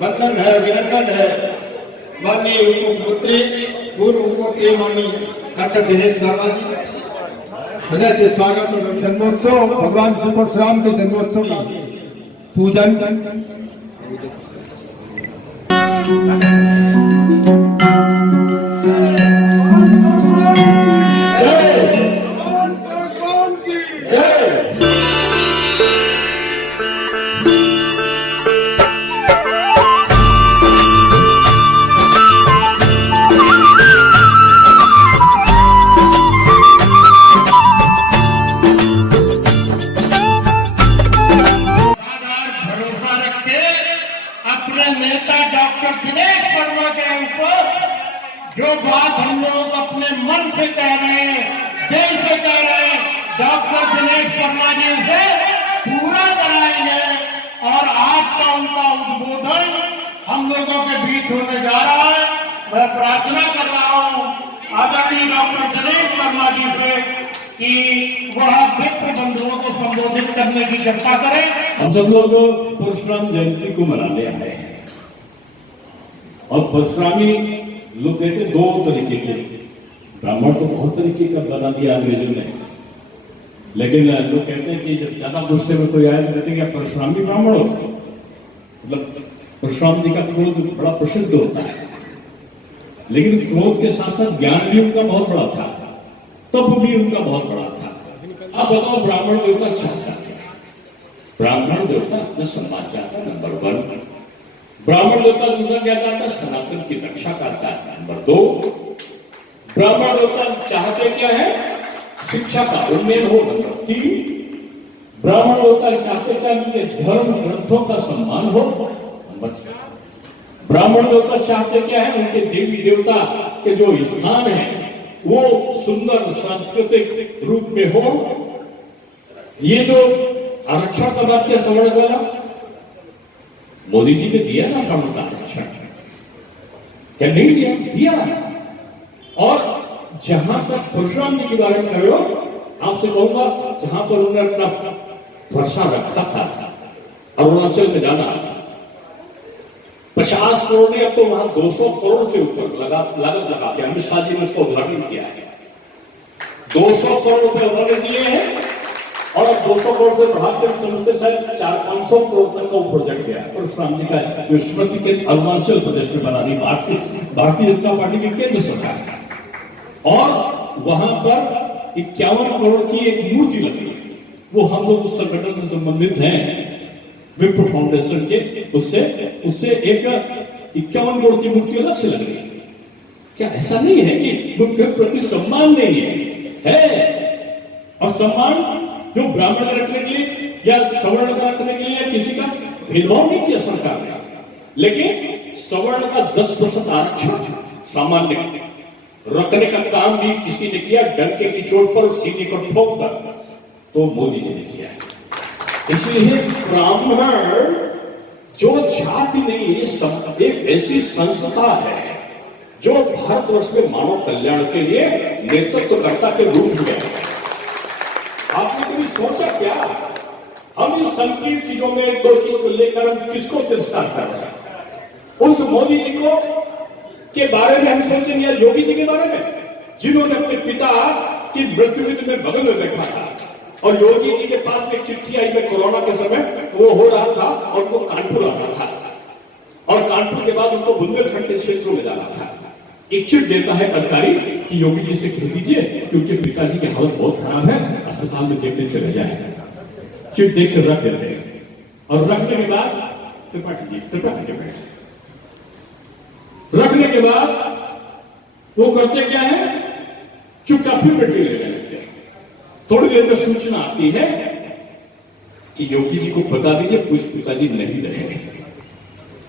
वंदन है, अभिनंदन है। माननीय उप मुख्यमंत्री पूर्व उप मुख्यमंत्री माननीय डॉक्टर दिनेश शर्मा जी, हृदय से स्वागत। जन्मोत्सव भगवान श्री परशुराम के जन्मोत्सव का पूजन नेता डॉक्टर दिनेश शर्मा के ऊपर जो बात हम लोग अपने मन से कह रहे हैं, दिल से कह रहे हैं, डॉक्टर दिनेश शर्मा जी उसे पूरा कराएंगे। और आज का उनका उद्बोधन हम लोगों के बीच होने जा रहा है। मैं प्रार्थना कर रहा हूं आदरणीय डॉक्टर दिनेश शर्मा जी से कि वह मित्र बंधुओं को संबोधित करने की कृपा करें। हम सब लोग परशुराम जयंती को मनाने आए हैं और परशुरामी लोग कहते दो तरीके के, ब्राह्मण तो बहुत तरीके का बना दिया अंग्रेजों ने, लेकिन लोग कहते हैं कि जब ज्यादा गुस्से में कोई आए तो कहते हैं कि परशुरामी ब्राह्मण हो। मतलब परशुराम जी का क्रोध बड़ा प्रसिद्ध होता है, लेकिन क्रोध के साथ साथ ज्ञान भी उनका बहुत बड़ा था, तप भी उनका बहुत बड़ा था। अब बताओ ब्राह्मण देवता चाहता क्या? ब्राह्मण देवता अपना सम्मान चाहता है, नंबर 1। ब्राह्मण देवता दूसरा क्या चाहता है? सनातन की रक्षा करता है, नंबर 2। ब्राह्मण देवता चाहते क्या है? शिक्षा का उन्नयन हो, नंबर 3। ब्राह्मण देवता चाहते क्या? उनके धर्म ग्रंथों का सम्मान हो, नंबर 4। ब्राह्मण देवता चाहते क्या है? उनके देवी देवता के जो स्थान है वो सुंदर सांस्कृतिक रूप में हो। ये जो आरक्षण का बात क्या समझ वाला मोदी जी ने दिया ना, सवर्ण का आरक्षण क्या नहीं दिया? दिया। और जहां तक परशुराम जी के बारे में कहो, आपसे कहूंगा जहां पर उन्होंने अपना वर्षा रखा था अरुणाचल में जाना, 50 करोड़ ने, अब तो वहां 200 करोड़ से ऊपर लागत लगा के अमित शाह जी ने उसका उद्घाटन किया है। 200 करोड़ रुपए उन्होंने दिए हैं और 200 करोड़ से बढ़ाकर समझते शायद 400-500 करोड़ तक का वो प्रोजेक्ट गया परशुराम जी का, जो स्मृति के अरुणाचल प्रदेश में बना दी भारतीय जनता पार्टी की केंद्र सरकार। और वहां पर 51 करोड़ की एक मूर्ति लगी, वो हम लोग उस संगठन से संबंधित हैं विप्र फाउंडेशन के, उससे एक 51 करोड़ की मूर्ति अलग से लग रही है। क्या ऐसा नहीं है कि उनके प्रति सम्मान नहीं है? और सम्मान जो ब्राह्मण का रखने के लिए या सवर्ण का रखने के लिए या किसी का भेदभाव नहीं किया सरकार ने, लेकिन सवर्ण का 10% आरक्षण सामान्य रखने का काम भी किसी ने किया, डंके की चोट पर सीने को ठोक कर, तो मोदी जी ने किया है। इसलिए ब्राह्मण जो जाति नहीं है, एक ऐसी संस्था है जो भारतवर्ष में मानव कल्याण के लिए नेतृत्वकर्ता के रूप में। आपने कभी सोचा क्या हम इन संकीर्ण चीजों में, दो चीज को लेकर हम किसको तिरस्कार कर रहे हैं? उस मोदी जी को के बारे में हम सोचेंगे या योगी जी के बारे में, जिन्होंने अपने पिता की मृत्यु में बगल में बैठा था और योगी जी के पास एक चिट्ठी आई में कोरोना के समय वो हो रहा था और उनको कानपुर आना था और कानपुर के बाद उनको बुंदेलखंड के क्षेत्रों में जाना था। एक चिट देता है अधिकारी कि योगी जी से कह दीजिए कि उनके पिताजी की हालत बहुत खराब है, अस्पताल में देखने चले जाए। चिट देख कर रख देते हैं और रखने के बाद रखने के बाद वो करते क्या है? चुपचाप फिर बैठे ले लेते हैं। थोड़ी देर में सूचना आती है कि योगी जी को बता दीजिए कुछ पिताजी नहीं रहे।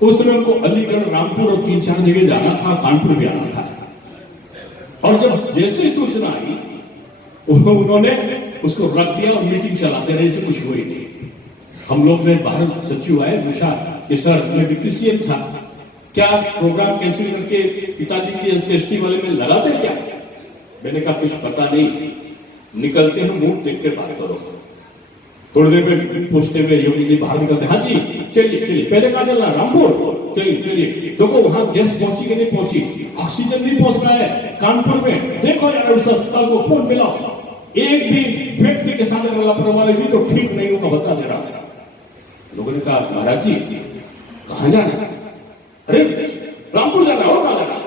उस समय उनको अलीगढ़, रामपुर और 3-4 जगह जाना था, कानपुर भी आना था। और जब जैसे सूचना आई उन्होंने उसको रख दिया और मीटिंग चलाते रहे, इसे कुछ हुई नहीं। हम लोग ने बाहर सचिव आए, पूछा कि सर मैं डिप्टी सीएम था, क्या प्रोग्राम कैंसिल करके पिताजी की अंत्येष्टि वाले में लगाते क्या? मैंने कहा कुछ पता नहीं, निकलते हैं मुंह देख के बात करो। थोड़ी देर में पूछते हुए योगी जी बाहर निकलते, हाँ जी चलिए चलिए, पहले कहाँ चलना, रामपुर, चलिए चलिए, देखो वहां गैस पहुंची कि नहीं पहुंची, ऑक्सीजन नहीं पहुंच रहा है कानपुर में, देखो यार उस अस्पताल को फोन मिला, एक भी व्यक्ति के साथ अगर लापरवाही हुई तो ठीक नहीं होगा, बता दे रहा है। लोगों ने कहा महाराज जी कहां जाना, अरे रामपुर जाना, और कहां जाना,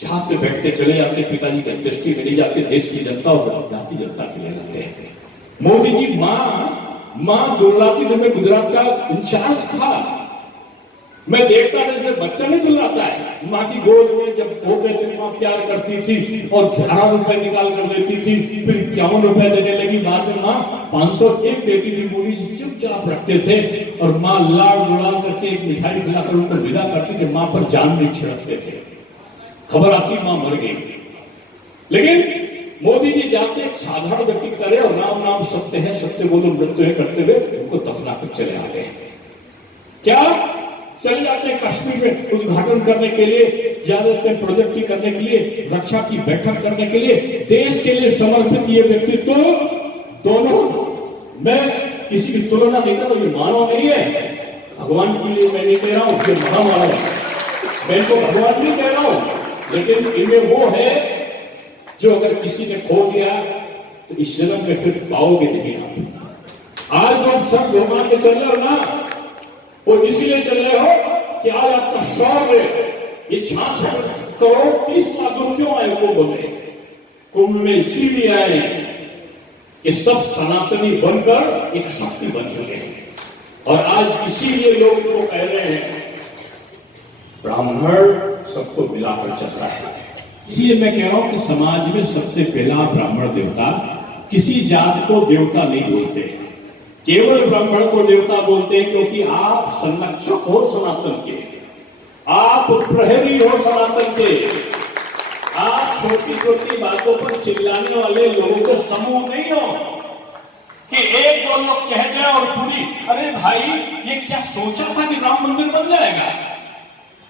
जहां पे बैठते चले जाते, पिताजी की अंत्येष्टि में नहीं जाते, देश की जनता और जाति जनता के लिए जाते हैं। मोदी जी मां दुर्लाती में गुजरात का इंचार्ज था, मैं देखता था जैसे बच्चा नहीं दुर्लाता है, मां की गोद में जब हो गए थे मां प्यार करती थी और 11 रुपए निकाल कर देती थी, फिर 51 रुपए देने लगी, बाद में मां 501 देती थी, मोदी जी चुपचाप रखते थे और मां लाड़ गुलाल करके एक मिठाई खिलाकर उनको विदा करती थी, मां पर जान नहीं छिड़कते थे, खबर आती मां मर गई। लेकिन मोदी जी जाते एक साधारण व्यक्ति की तरह और राम नाम सत्य है, सत्य बोलो मृत्यु है करते हुए उनको दफना कर चले आते हैं। क्या चले जाते हैं कश्मीर में उद्घाटन करने के लिए, जाते हैं प्रोजेक्ट की करने के लिए, रक्षा की बैठक करने के लिए, देश के लिए समर्पित ये व्यक्तित्व दोनों, मैं किसी की तुलना नहीं कर रहा, ये मानव नहीं है, भगवान के लिए मैं नहीं कह रहा हूं, ये महामानव है, मैं तो भगवान नहीं कह रहा हूं, लेकिन इनमें वो है जो अगर किसी ने खो दिया तो इस जन्म में फिर पाओगे नहीं आप। आज जो हम सब भगवान के चल रहे हो ना, वो इसीलिए चल रहे हो कि आज आपका शौर्य, ये 66 करोड़ 30 लाख लोग क्यों आए कुंभ में, कुंभ में इसीलिए आए कि सब सनातनी बनकर एक शक्ति बन चुके हैं, और आज इसीलिए लोग को कह रहे हैं ब्राह्मण सबको मिलाकर चल रहा है। इसलिए मैं कह रहा हूं कि समाज में सबसे पहला ब्राह्मण देवता, किसी जात को देवता नहीं बोलते, केवल ब्राह्मण को देवता बोलते हैं, क्योंकि आप संरक्षक हो सनातन के, आप प्रहरी हो सनातन के, आप छोटी छोटी बातों पर चिल्लाने वाले लोगों के समूह नहीं हो कि एक दो लोग कह जाए और पूरी, अरे भाई ये क्या सोचा था कि राम मंदिर बन जाएगा,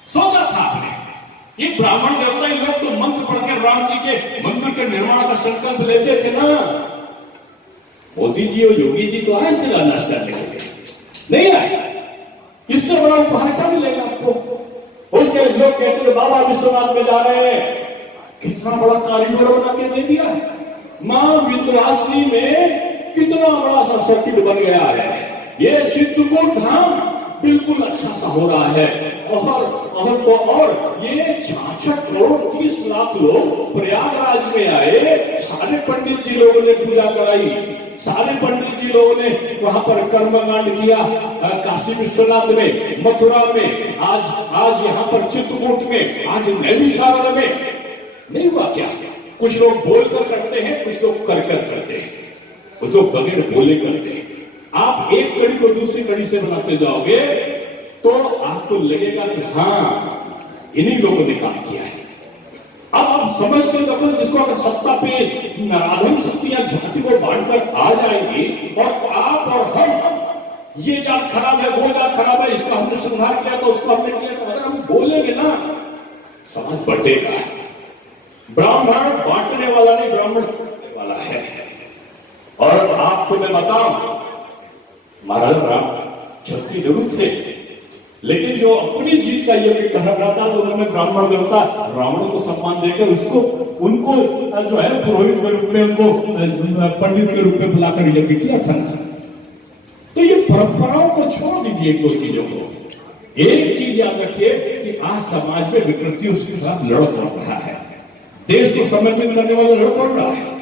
सोचा था आपने, ये ब्राह्मण देवता ही लोग तो मंत्र पढ़कर राम जी के मंदिर के निर्माण का संकल्प लेते थे ना। मोदी जी और योगी जी तो आए शिलान्यास करने के लिए, नहीं आए, इससे बड़ा उपहार क्या मिलेगा आपको। उसके लोग कहते थे बाबा विश्वनाथ में जा रहे हैं, कितना बड़ा कॉरिडोर बना के दे दिया, मां विंध्यवासिनी में कितना बड़ा सा सर्किट बन गया है, ये चित्रकूट धाम बिल्कुल अच्छा सा हो रहा है, और ये 66 करोड़ 30 लाख लोग प्रयागराज में आए, सारे पंडित जी लोगों ने पूजा कराई, सारे पंडित जी लोगों ने वहां पर कर्मकांड किया, काशी विश्वनाथ में, मथुरा में, आज यहाँ पर चित्रकूट में, आज नैमिषारण्य में, नहीं हुआ क्या? कुछ लोग बोलकर करते हैं, कुछ लोग कर करते हैं, कुछ लोग बगैर बोले करते हैं। आप एक कड़ी को दूसरी कड़ी से बनाते जाओगे तो आपको लगेगा कि हाँ इन्हीं लोगों ने काम किया है। अब आप समझते हो, जिसको अगर सत्ता पे आधुनिक शक्तियां जाति को बांटकर आ जाएंगी और आप और हम, ये जात खराब है, वो जात खराब है, इसका हमने सुधार किया तो उसको हमने किया, तो अगर हम बोलेंगे ना समाज बटेगा। ब्राह्मण बांटने वाला नहीं, ब्राह्मण बांटने वाला है। और आपको मैं बताऊं, महाराज राम क्षत्रिय जरूर थे, लेकिन जो अपनी जीत का ये भी कहा रहा था तो उन्होंने ब्राह्मण देवता रावण को सम्मान देकर उसको, उनको जो है पुरोहित के रूप में, उनको पंडित के रूप में बुलाकर यज्ञ किया था। तो ये परंपराओं को छोड़ दीजिए, दो चीजों को। एक चीज याद रखिए कि आज समाज में विकृति उसके खिलाफ लड़त लड़ रहा है, देश को समर्पित करने वाला लड़ पड़ रहा है।